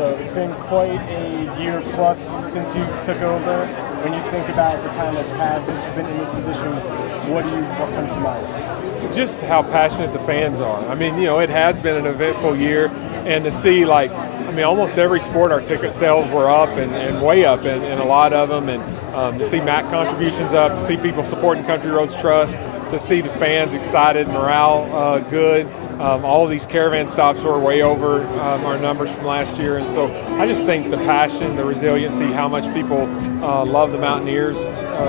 So it's been quite a year plus since you took over. When you think about the time that's passed since you've been in this position, what comes to mind? Just how passionate the fans are. I mean, it has been an eventful year, and to see almost every sport our ticket sales were up and way up in a lot of them, and to see MAC contributions up, to see people supporting Country Roads Trust, to see the fans excited, morale good. All of these caravan stops were way over our numbers from last year, and so I just think the passion, the resiliency, how much people love the Mountaineers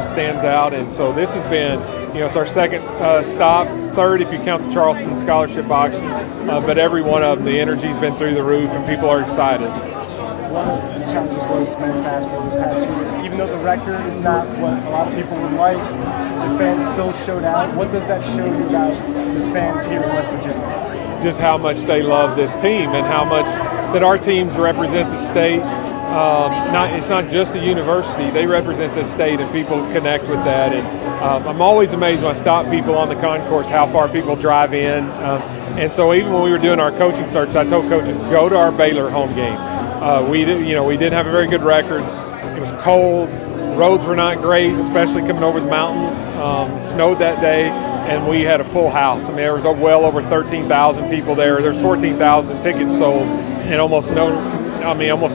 stands out. And so this has been, it's our second stop, third if you count the Charleston Scholarship Auction, but every one of them, the energy's been through the roof and people are excited. One of the challenges was men's basketball this past year. Even though the record is not what a lot of people would like, the fans still showed out. What does that show you about the fans here in West Virginia? Just how much they love this team and how much that our teams represent the state. It's not just the university, they represent the state, and people connect with that. And I'm always amazed when I stop people on the concourse how far people drive in. And so even when we were doing our coaching search, I told coaches, go to our Baylor home game. We didn't have a very good record. It was cold. Roads were not great, especially coming over the mountains. It snowed that day, and we had a full house. I mean, there was well over 13,000 people there. There's 14,000 tickets sold, and almost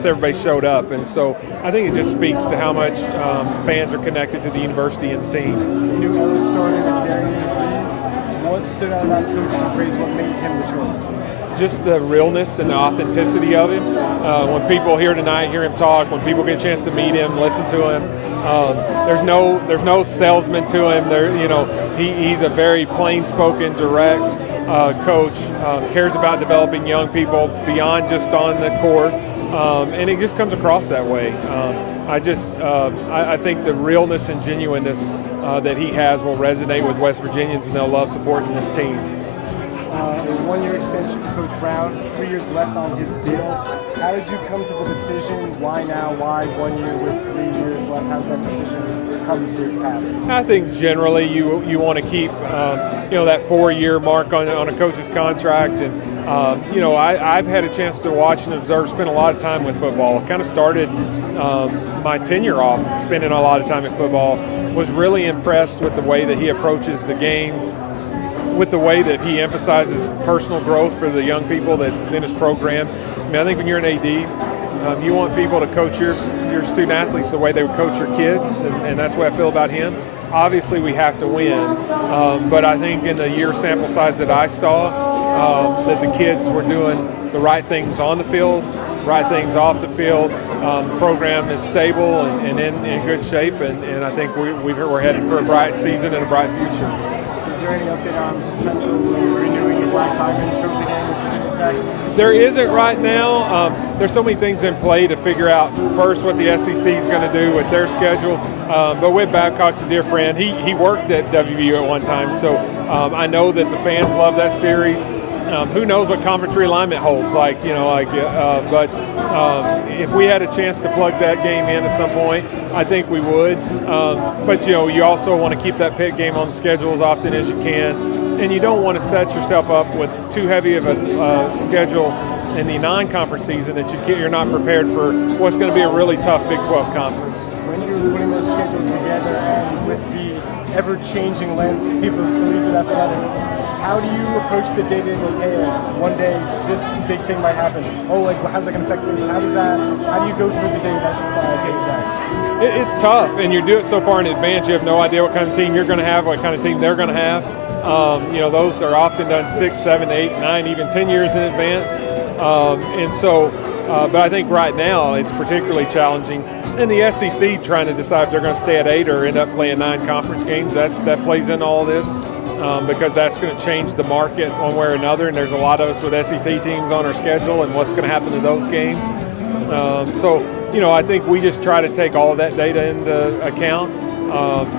everybody showed up. And so I think it just speaks to how much fans are connected to the university and the team. New era started at Darian. What stood out about Coach DeVries? What made him the choice? Just the realness and the authenticity of him. When people here tonight hear him talk, when people get a chance to meet him, listen to him, there's no salesman to him. He's a very plain-spoken, direct coach. Cares about developing young people beyond just on the court, and it just comes across that way. I think the realness and genuineness that he has will resonate with West Virginians, and they'll love supporting this team. A one-year extension for Coach Brown, 3 years left on his deal. How did you come to the decision? Why now? Why 1 year with 3 years left? How did that decision come to pass? I think generally you want to keep that 4-year mark on a coach's contract, and I've had a chance to watch and observe, spend a lot of time with football. Kind of started my tenure off spending a lot of time at football. Was really impressed with the way that he approaches the game, with the way that he emphasizes personal growth for the young people that's in his program. I mean, I think when you're an AD, you want people to coach your student athletes the way they would coach your kids, and that's the way I feel about him. Obviously, we have to win, but I think in the year sample size that I saw, that the kids were doing the right things on the field, right things off the field. The program is stable and in good shape, and I think we're headed for a bright season and a bright future. Is there any update on potential renewing the Black Diamond Trophy game with Virginia Tech? There isn't right now. There's so many things in play to figure out first what the SEC is going to do with their schedule. But Whit Babcock's a dear friend. He worked at WVU at one time, so I know that the fans love that series. Who knows what conference realignment holds? But if we had a chance to plug that game in at some point, I think we would. But you also want to keep that Pitt game on the schedule as often as you can, and you don't want to set yourself up with too heavy of a schedule in the non-conference season that you're not prepared for what's going to be a really tough Big 12 conference. When you're putting those schedules together and with the ever-changing landscape of collegiate athletics, how do you approach the day-to-day? Hey, one day this big thing might happen. How's that going to affect this? How do you go through the day-to-day? It's tough, and you do it so far in advance. You have no idea what kind of team you're going to have, what kind of team they're going to have. Those are often done 6, 7, 8, 9, even 10 years in advance. But I think right now it's particularly challenging. And the SEC trying to decide if they're going to stay at 8 or end up playing 9 conference games, that plays into all this. Because that's going to change the market one way or another, and there's a lot of us with SEC teams on our schedule and what's going to happen to those games. I think we just try to take all of that data into account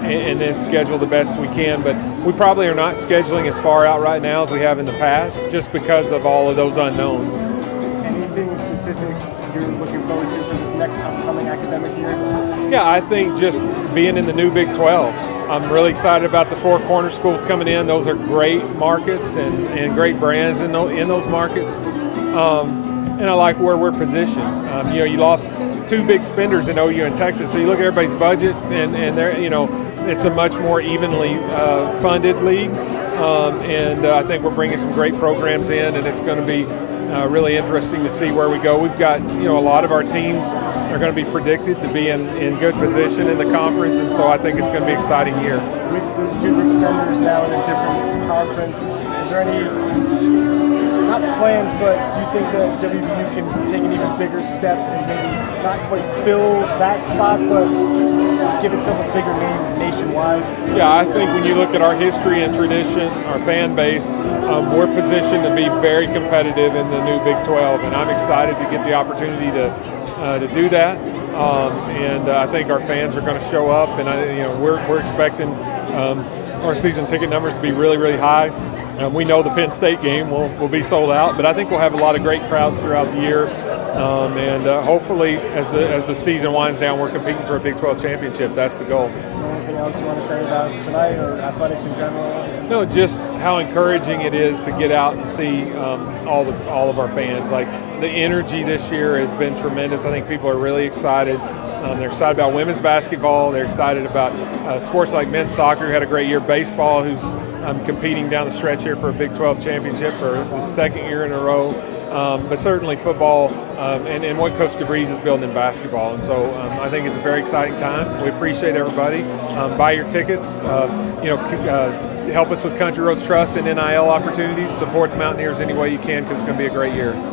and then schedule the best we can. But we probably are not scheduling as far out right now as we have in the past just because of all of those unknowns. Anything specific you're looking forward to for this next upcoming academic year? Yeah, I think just being in the new Big 12. I'm really excited about the 4 corner schools coming in. Those are great markets and great brands in those markets. and I like where we're positioned. You lost two big spenders in OU and Texas, so you look at everybody's budget, and they're, it's a much more evenly funded league, and I think we're bringing some great programs in, and it's going to be really interesting to see where we go. We've got, a lot of our teams are going to be predicted to be in good position in the conference, and so I think it's going to be an exciting year. With those two big spenders now in a different conference, is there any, not plans, but do you think that WVU can take an even bigger step and maybe not quite fill that spot, but give itself a bigger name nationwide? Yeah, I think when you look at our history and tradition, our fan base, we're positioned to be very competitive in the new Big 12, and I'm excited to get the opportunity to do that. And I think our fans are going to show up, and we're expecting our season ticket numbers to be really, really high. We know the Penn State game will be sold out, but I think we'll have a lot of great crowds throughout the year. And hopefully, as the season winds down, we're competing for a Big 12 championship. That's the goal. Anything else you want to say about tonight or athletics in general? No, just how encouraging it is to get out and see all of our fans. Like, the energy this year has been tremendous. I think people are really excited. They're excited about women's basketball. They're excited about sports like men's soccer, who had a great year. Baseball, who's competing down the stretch here for a Big 12 championship for the second year in a row. But certainly football and what Coach DeVries is building in basketball. And so I think it's a very exciting time. We appreciate everybody. Buy your tickets. Help us with Country Roads Trust and NIL opportunities. Support the Mountaineers any way you can, because it's going to be a great year.